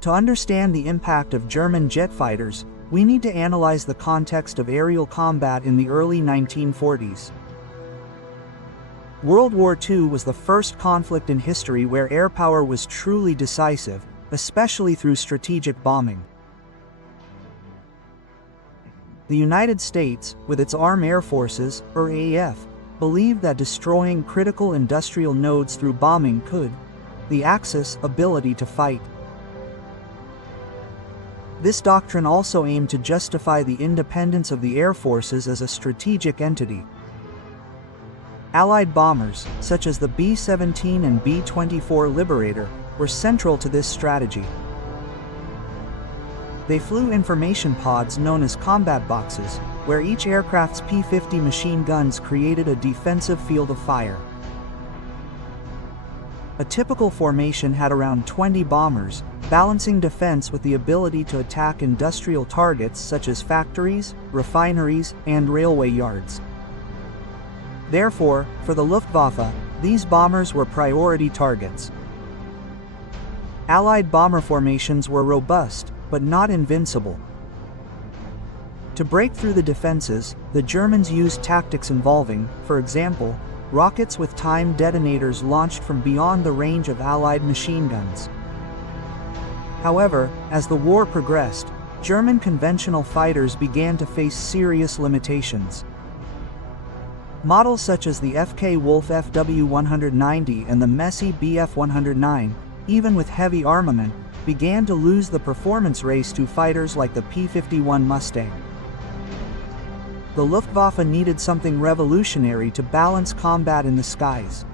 To understand the impact of German jet fighters, we need to analyze the context of aerial combat in the early 1940s. World War II was the first conflict in history where air power was truly decisive, especially through strategic bombing. The United States, with its Armed Air Forces, or AAF, believed that destroying critical industrial nodes through bombing could, the Axis ability to fight. This doctrine also aimed to justify the independence of the air forces as a strategic entity. Allied bombers, such as the B-17 and B-24 Liberator, were central to this strategy. They flew information pods known as combat boxes, where each aircraft's P-50 machine guns created a defensive field of fire. A typical formation had around 20 bombers, balancing defense with the ability to attack industrial targets such as factories, refineries, and railway yards. Therefore, for the Luftwaffe, these bombers were priority targets. Allied bomber formations were robust, but not invincible. To break through the defenses, the Germans used tactics involving, for example, rockets with timed detonators launched from beyond the range of Allied machine guns. However, as the war progressed, German conventional fighters began to face serious limitations. Models such as the Focke-Wulf FW-190 and the Messi Bf-109, even with heavy armament, began to lose the performance race to fighters like the P-51 Mustang. The Luftwaffe needed something revolutionary to balance combat in the skies.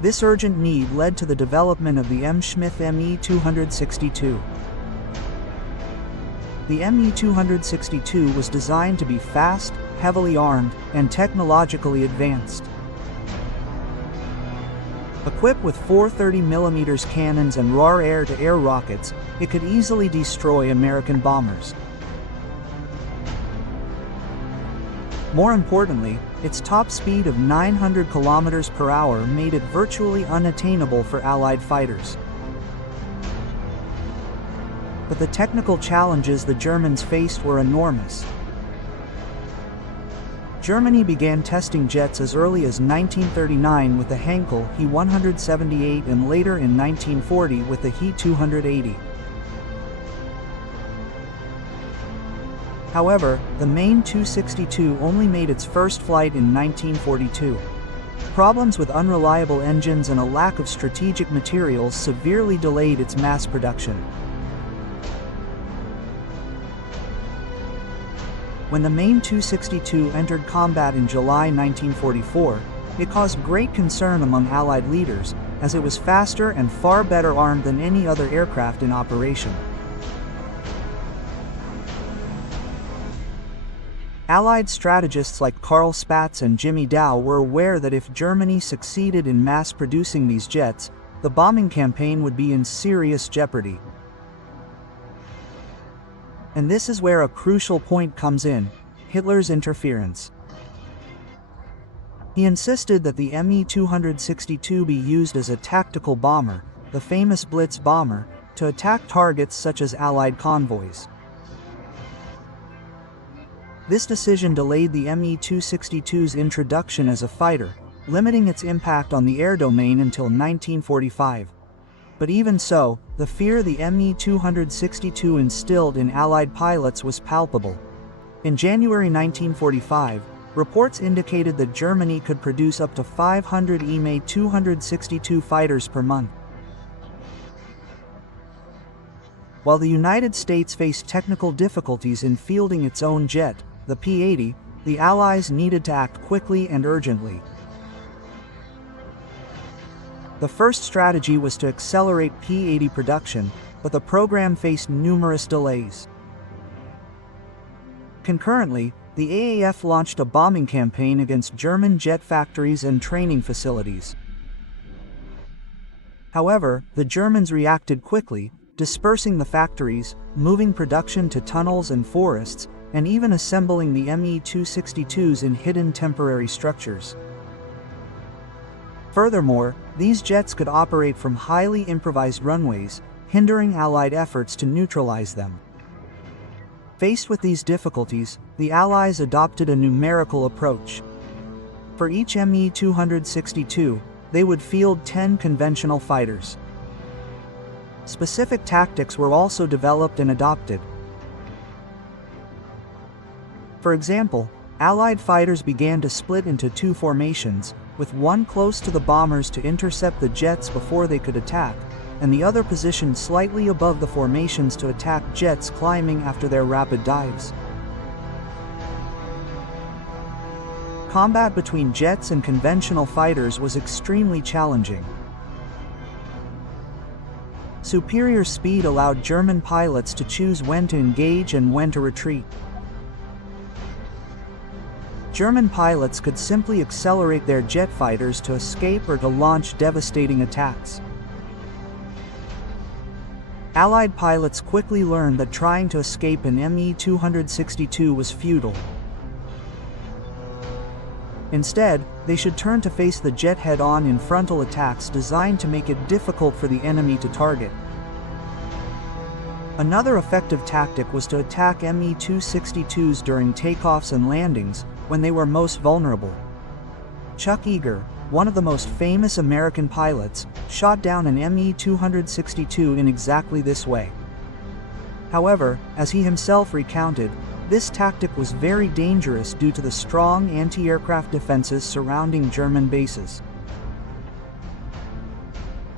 This urgent need led to the development of the M. Schmidt Me-262. The Me-262 was designed to be fast, heavily armed, and technologically advanced. Equipped with 430mm cannons and RAR air-to-air rockets, it could easily destroy American bombers. More importantly, its top speed of 900 km per hour made it virtually unattainable for Allied fighters. But the technical challenges the Germans faced were enormous. Germany began testing jets as early as 1939 with the Henkel He-178 and later in 1940 with the He-280. However, the main 262 only made its first flight in 1942. Problems with unreliable engines and a lack of strategic materials severely delayed its mass production. When the main 262 entered combat in July 1944, it caused great concern among Allied leaders, as it was faster and far better armed than any other aircraft in operation. Allied strategists like Karl Spaatz and Jimmy Dow were aware that if Germany succeeded in mass-producing these jets, the bombing campaign would be in serious jeopardy. And this is where a crucial point comes in: Hitler's interference. He insisted that the Me-262 be used as a tactical bomber, the famous Blitz bomber, to attack targets such as Allied convoys. This decision delayed the Me-262's introduction as a fighter, limiting its impact on the air domain until 1945. But even so, the fear the Me-262 instilled in Allied pilots was palpable. In January 1945, reports indicated that Germany could produce up to 500 Me-262 fighters per month. While the United States faced technical difficulties in fielding its own jet, the P-80, the Allies needed to act quickly and urgently. The first strategy was to accelerate P-80 production, but the program faced numerous delays. Concurrently, the AAF launched a bombing campaign against German jet factories and training facilities. However, the Germans reacted quickly, dispersing the factories, moving production to tunnels and forests, and even assembling the Me-262s in hidden temporary structures. Furthermore, these jets could operate from highly improvised runways, hindering Allied efforts to neutralize them. Faced with these difficulties, the Allies adopted a numerical approach. For each Me-262, they would field 10 conventional fighters. Specific tactics were also developed and adopted. For example, Allied fighters began to split into two formations, with one close to the bombers to intercept the jets before they could attack, and the other positioned slightly above the formations to attack jets climbing after their rapid dives. Combat between jets and conventional fighters was extremely challenging. Superior speed allowed German pilots to choose when to engage and when to retreat. German pilots could simply accelerate their jet fighters to escape or to launch devastating attacks. Allied pilots quickly learned that trying to escape an Me-262 was futile. Instead, they should turn to face the jet head-on in frontal attacks designed to make it difficult for the enemy to target. Another effective tactic was to attack Me-262s during takeoffs and landings, when they were most vulnerable. Chuck Yeager, one of the most famous American pilots, shot down an Me-262 in exactly this way. However, as he himself recounted, this tactic was very dangerous due to the strong anti-aircraft defenses surrounding German bases.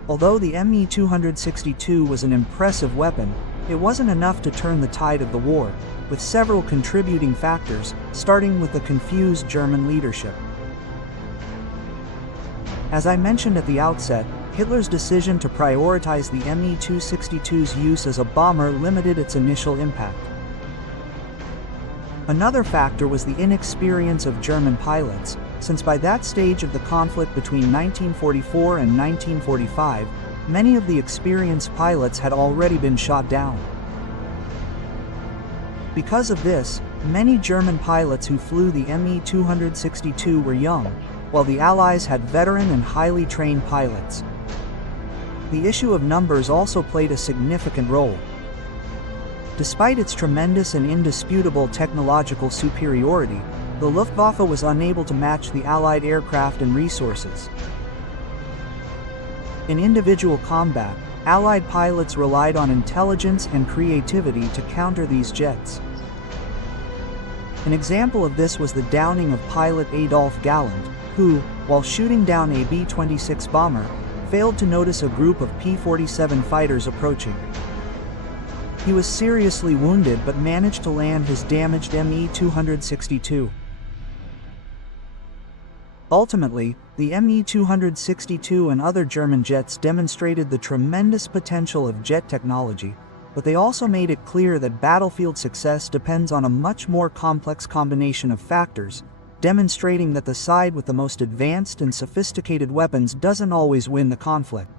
Although the Me-262 was an impressive weapon, it wasn't enough to turn the tide of the war, with several contributing factors, starting with the confused German leadership. As I mentioned at the outset, Hitler's decision to prioritize the Me-262's use as a bomber limited its initial impact. Another factor was the inexperience of German pilots, since by that stage of the conflict between 1944 and 1945, many of the experienced pilots had already been shot down. Because of this, many German pilots who flew the Me-262 were young, while the Allies had veteran and highly trained pilots. The issue of numbers also played a significant role. Despite its tremendous and indisputable technological superiority, the Luftwaffe was unable to match the Allied aircraft and resources. In individual combat, Allied pilots relied on intelligence and creativity to counter these jets. An example of this was the downing of pilot Adolf Galland, who, while shooting down a B-26 bomber, failed to notice a group of P-47 fighters approaching. He was seriously wounded but managed to land his damaged Me-262. Ultimately, the Me-262 and other German jets demonstrated the tremendous potential of jet technology, but they also made it clear that battlefield success depends on a much more complex combination of factors, demonstrating that the side with the most advanced and sophisticated weapons doesn't always win the conflict.